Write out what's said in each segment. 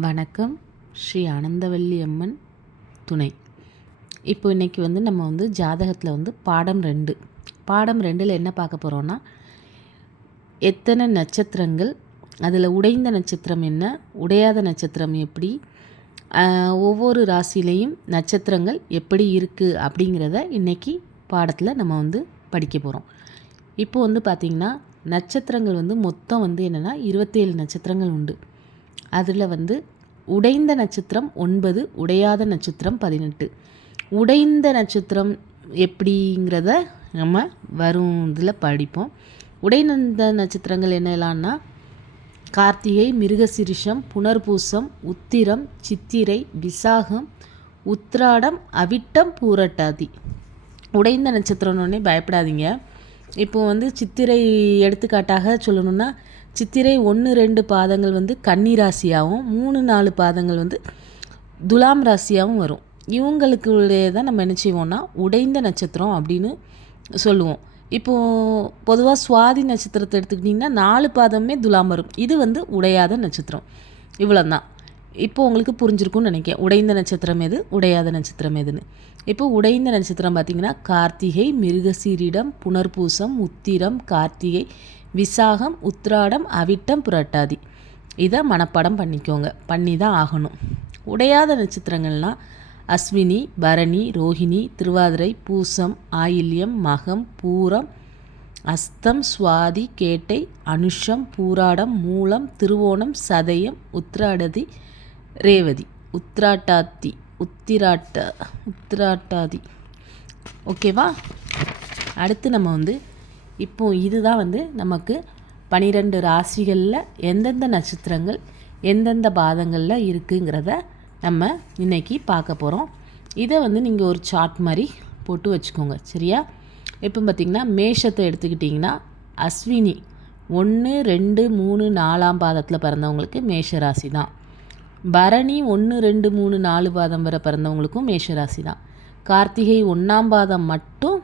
வணக்கம். ஸ்ரீ ஆனந்தவல்லி அம்மன் துணை. இப்போ இன்றைக்கி வந்து நம்ம வந்து ஜாதகத்தில் வந்து பாடம் ரெண்டு. பாடம் ரெண்டில் என்ன பார்க்க போகிறோன்னா எத்தனை நட்சத்திரங்கள் அதில் உடைந்த நட்சத்திரம் என்ன உடையாத நட்சத்திரம் எப்படி ஒவ்வொரு ராசியிலையும் நட்சத்திரங்கள் எப்படி இருக்குது அப்படிங்கிறத இன்றைக்கி பாடத்தில் நம்ம வந்து படிக்க போகிறோம் இப்போ வந்து பார்த்திங்கன்னா நட்சத்திரங்கள் வந்து மொத்தம் வந்து என்னென்னா இருபத்தேழு நட்சத்திரங்கள் உண்டு. அதில் வந்து உடைந்த நட்சத்திரம் ஒன்பது உடையாத நட்சத்திரம் பதினெட்டு. உடைந்த நட்சத்திரம் எப்படிங்கிறத நம்ம வரும் இதில் படிப்போம். உடைந்த நட்சத்திரங்கள் என்னெல்லாம்னா கார்த்திகை மிருகசிரிஷம் புனர்பூசம் உத்திரம் சித்திரை விசாகம் உத்ராடம் அவிட்டம் பூரட்டாதி. உடைந்த நட்சத்திரம்னு பயப்படாதீங்க. இப்போ வந்து சித்திரை எடுத்துக்காட்டாக சொல்லணும்னா சித்திரை ஒன்று ரெண்டு பாதங்கள் வந்து கன்னி ராசியாகவும் மூணு நாலு பாதங்கள் வந்து துலாம் ராசியாகவும் வரும். இவங்களுக்குள்ளே தான் நம்ம என்ன செய்வோம்னா உடைந்த நட்சத்திரம் அப்படின்னு சொல்லுவோம். இப்போது பொதுவாக சுவாதி நட்சத்திரத்தை எடுத்துக்கிட்டிங்கன்னா நாலு பாதமே துலாம் வரும். இது வந்து உடையாத நட்சத்திரம். இவ்வளோ தான் இப்போ உங்களுக்கு புரிஞ்சிருக்கும்னு நினைக்கிறேன். உடைந்த நட்சத்திரம் எது? உடையாத நட்சத்திரம் எதுன்னு. இப்போ உடைந்த நட்சத்திரம் பார்த்திங்கன்னா கார்த்திகை மிருகசீரிடம் புனர்பூசம் உத்திரம் கார்த்திகை விசாகம் உத்ராடம் அவிட்டம் புரட்டாதி. இதை மனப்பாடம் பண்ணிக்கோங்க. பண்ணி தான் ஆகணும். உடையாத நட்சத்திரங்கள்னால் அஸ்வினி பரணி ரோஹிணி திருவாதிரை பூசம் ஆயில்யம் மகம் பூரம் அஸ்தம் சுவாதி கேட்டை அனுஷம் பூராடம் மூலம் திருவோணம் சதயம் உத்ராடதி ரேவதி. உத்ராட்டாத்தி உத்திராட்ட உத்திராட்டாதி. ஓகேவா? அடுத்து நம்ம வந்து இப்போ இதுதான் வந்து நமக்கு பனிரெண்டு ராசிகளில் எந்தெந்த நட்சத்திரங்கள் எந்தெந்த பாதங்களில் இருக்குங்கிறத நம்ம இன்னைக்கு பார்க்க போகிறோம் இதை வந்து நீங்கள் ஒரு சார்ட் மாதிரி போட்டு வச்சுக்கோங்க சரியா? இப்போ பார்த்திங்கன்னா மேஷத்தை எடுத்துக்கிட்டிங்கன்னா அஸ்வினி ஒன்று ரெண்டு மூணு நாலாம் பாதத்தில் பிறந்தவங்களுக்கு மேஷ ராசி தான். பரணி ஒன்று ரெண்டு மூணு நாலு பாதம் வரை பிறந்தவங்களுக்கும் மேஷ ராசி தான். கார்த்திகை ஒன்றாம் பாதம் மட்டும்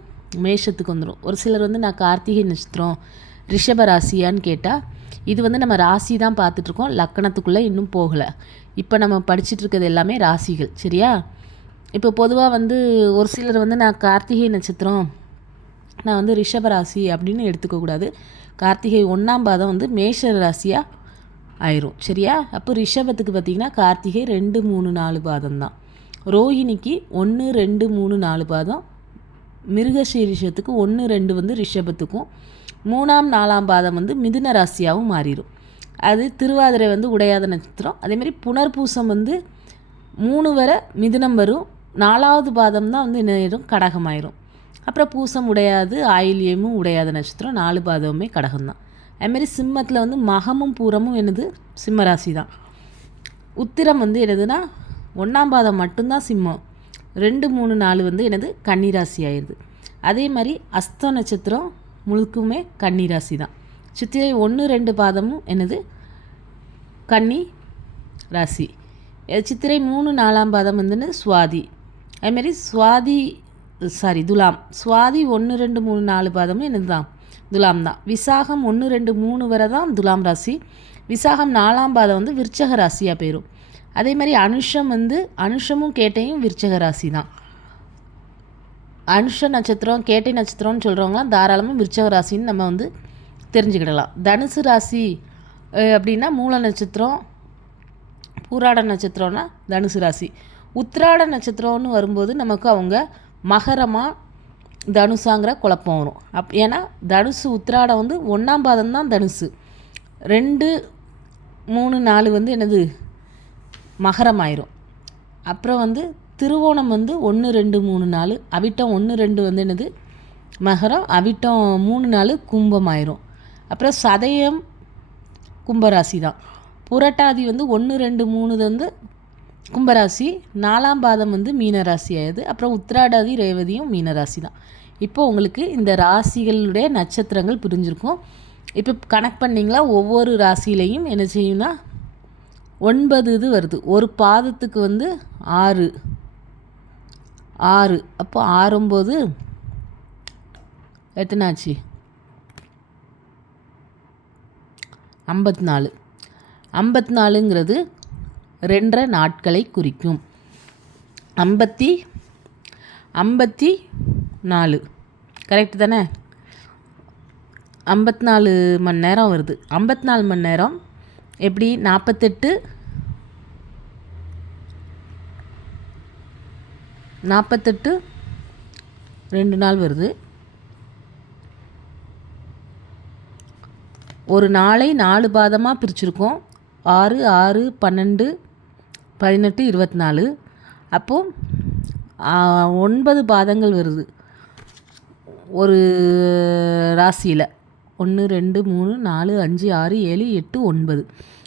மேஷத்துக்கு வந்துடும் ஒரு சிலர் வந்து நான் கார்த்திகை நட்சத்திரம் ரிஷப ராசியான்னு கேட்டால் இது வந்து நம்ம ராசி தான் பார்த்துட்ருக்கோம். லக்கணத்துக்குள்ளே இன்னும் போகலை. இப்போ நம்ம படிச்சுட்ருக்கிறது எல்லாமே ராசிகள் சரியா? இப்போ பொதுவாக வந்து ஒரு சிலர் வந்து நான் கார்த்திகை நட்சத்திரம் நான் வந்து ரிஷப ராசி அப்படின்னு எடுத்துக்கக்கூடாது கார்த்திகை ஒன்றாம் பாதம் வந்து மேஷ ராசியாக ஆயிரும் சரியா? அப்போ ரிஷபத்துக்கு பார்த்தீங்கன்னா கார்த்திகை ரெண்டு மூணு நாலு பாதம் தான். ரோஹிணிக்கு ஒன்று ரெண்டு மூணு நாலு பாதம் மிருகசீரிஷத்துக்கு ஒன்று ரெண்டு வந்து ரிஷபத்துக்கும் மூணாம் நாலாம் பாதம் வந்து மிதுன ராசியாகவும் மாறிடும். அது திருவாதிரை வந்து உடையாத நட்சத்திரம். அதேமாதிரி புனர்பூசம் வந்து மூணு வரை மிதுனம் வரும். நாலாவது பாதம் தான் வந்து என்ன கடகமாயிரும். அப்புறம் பூசம் உடையாது ஆயில்யமும் உடையாத நட்சத்திரம். நாலு பாதமுமே கடகம்தான். அதுமாரி சிம்மத்தில் வந்து மகமும் பூரமும் என்னது? சிம்ம ராசி தான் உத்திரம் வந்து என்னதுன்னா ஒன்றாம் பாதம் மட்டும்தான் சிம்மம். ரெண்டு மூணு நாலு வந்து எனது கன்னிராசி ஆயிடுது அதே மாதிரி அஸ்த நட்சத்திரம் முழுக்குமே கன்னிராசி தான். சித்திரை ஒன்று ரெண்டு பாதமும் எனது கன்னி ராசி. சித்திரை மூணு நாலாம் பாதம் வந்து சுவாதி. அதுமாரி சுவாதி சாரி துலாம். சுவாதி ஒன்று ரெண்டு மூணு நாலு பாதமும் எனது தான்? துலாம் தான். விசாகம் ஒன்று ரெண்டு மூணு வரை தான் துலாம் ராசி. விசாகம் நாலாம் பாதம் வந்து விருச்சக ராசியாக போயிடும் அதே மாதிரி அனுஷம் வந்து அனுஷமும் கேட்டையும் விருச்சக ராசி தான் அனுஷ நட்சத்திரம் கேட்டை நட்சத்திரம்னு சொல்கிறவங்களாம் தாராளமாக விருச்சக ராசின்னு நம்ம வந்து தெரிஞ்சுக்கிடலாம். தனுசு ராசி அப்படின்னா மூல நட்சத்திரம் பூராட நட்சத்திரம்னா தனுசு ராசி. உத்திராட நட்சத்திரம்னு வரும்போது நமக்கு அவங்க மகரமாக தனுசாங்கிற குழப்பம் வரும். அப் ஏன்னா தனுசு உத்திராடம் வந்து ஒன்றாம் பாதம் தான் தனுசு. ரெண்டு மூணு நாலு வந்து என்னது? மகரம் ஆயிரும் அப்புறம் வந்து திருவோணம் வந்து ஒன்று ரெண்டு மூணு நாலு அவிட்டம் ஒன்று ரெண்டு வந்து என்னது? மகரம். அவிட்டம் மூணு நாலு கும்பம் ஆயிரும் அப்புறம் சதயம் கும்பராசி தான் புரட்டாதி வந்து ஒன்று ரெண்டு மூணு வந்து கும்பராசி. நாலாம் பாதம் வந்து மீனராசி ஆயிடுது அப்புறம் உத்திராடாதி ரேவதியும் மீனராசி தான் இப்போ உங்களுக்கு இந்த ராசிகளுடைய நட்சத்திரங்கள் புரிஞ்சிருக்கும். இப்போ கனெக்ட் பண்ணிங்களா? ஒவ்வொரு ராசியிலையும் என்ன செய்யும்னா ஒன்பது இது வருது. ஒரு பாதத்துக்கு வந்து ஆறு. ஆறு. அப்போ ஆறும்போது எத்தனாச்சு? ஐம்பத்தி நாலு ஐம்பத்தி நாலுங்கிறது ரெண்டரை நாட்களை குறிக்கும். ஐம்பத்தி ஐம்பத்தி நாலு கரெக்ட் தானே? ஐம்பத்தி நாலு மணி நேரம் வருது. ஐம்பத்தி நாலு மணி நேரம் எப்படி? நாற்பத்தெட்டு நாற்பத்தெட்டு ரெண்டு நாள் வருது. ஒரு நாளை நாலு பாதமாக பிரிச்சுருக்கோம். ஆறு ஆறு பன்னெண்டு பதினெட்டு இருபத்தி நாலு அப்போது ஒன்பது பாதங்கள் வருது. ஒரு ராசியில். ஒன்று ரெண்டு மூணு நாலு அஞ்சு ஆறு ஏழு எட்டு ஒன்பது.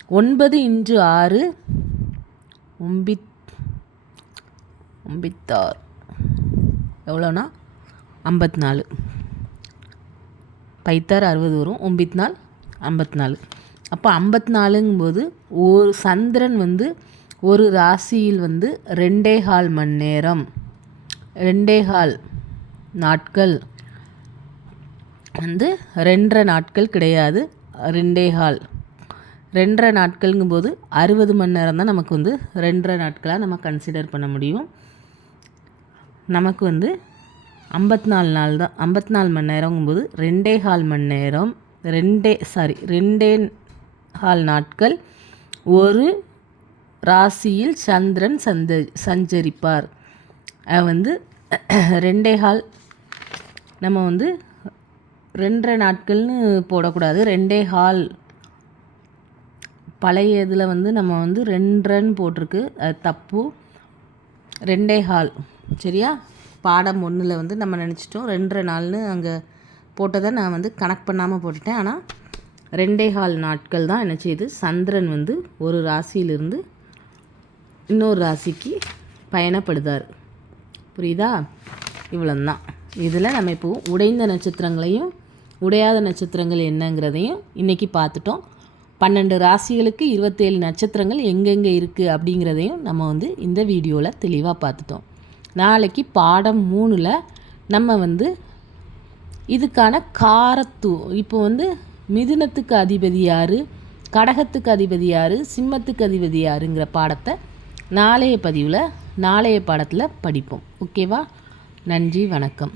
ஒன்பது இன்று ஆறு ஒம்பித் ஒம்பித்தார். எவ்வளோனா? ஐம்பத்தி நாலு பைத்தார் அறுபது வரும் ஒம்பித் நாள் ஐம்பத்தி நாலு அப்போ ஐம்பத்தி நாலுங்கும்போது ஒரு சந்திரன் வந்து ஒரு ராசியில் வந்து ரெண்டே கால் மணி நேரம் ரெண்டே கால் நாட்கள் வந்து ரெண்டரை நாட்கள் கிடையாது ரெண்டே கால். ரெண்டரை நாட்கள்ங்கும்போது அறுபது மணி நேரம் தான் நமக்கு வந்து ரெண்டரை நாட்களாக நம்ம கன்சிடர் பண்ண முடியும். நமக்கு வந்து ஐம்பத்தி நாலு நாள் தான் ஐம்பத்தி நாலு மணி நேரங்கும்போது ரெண்டே ஹால் மணி நேரம் ரெண்டே சாரி ரெண்டே ஹால் நாட்கள் ஒரு ராசியில் சந்திரன் சந்த சஞ்சரிப்பார். வந்து ரெண்டே ஹால் நம்ம வந்து ரெண்டரை நாட்கள்னு போடக்கூடாது. ரெண்டே ஹால். பழைய இதில் வந்து நம்ம வந்து ரெண்டரைன்னு போட்டிருக்கு. அது தப்பு. ரெண்டே ஹால். சரியா? பாடம் ஒன்றில் வந்து நம்ம நினச்சிட்டோம். ரெண்டரை நாள்னு அங்கே போட்டதை நான் வந்து கணக்கு பண்ணாமல் போட்டுட்டேன். ஆனால் ரெண்டே ஹால் நாட்கள் தான் என்ன செய்யுது? சந்திரன் வந்து ஒரு ராசியிலிருந்து இன்னொரு ராசிக்கு பயணப்படுதார். புரியுதா? இவ்வளோந்தான் இதில் நம்ம இப்போது உடைந்த நட்சத்திரங்களையும் உடையாத நட்சத்திரங்கள் என்னங்கிறதையும் இன்றைக்கி பார்த்துட்டோம். பன்னெண்டு ராசிகளுக்கு இருபத்தேழு நட்சத்திரங்கள் எங்கெங்கே இருக்குது அப்படிங்கிறதையும் நம்ம வந்து இந்த வீடியோவில் தெளிவாக பார்த்துட்டோம். நாளைக்கு பாடம் மூணில் நம்ம வந்து இதுக்கான காரத்து இப்போ வந்து மிதுனத்துக்கு அதிபதி யார் கடகத்துக்கு அதிபதி யார் சிம்மத்துக்கு அதிபதி யாருங்கிற பாடத்தை நாளைய பதிவில் நாளைய பாடத்தில் படிப்போம். ஓகேவா? நன்றி வணக்கம்.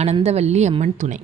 ஆனந்தவல்லி அம்மன் துணை.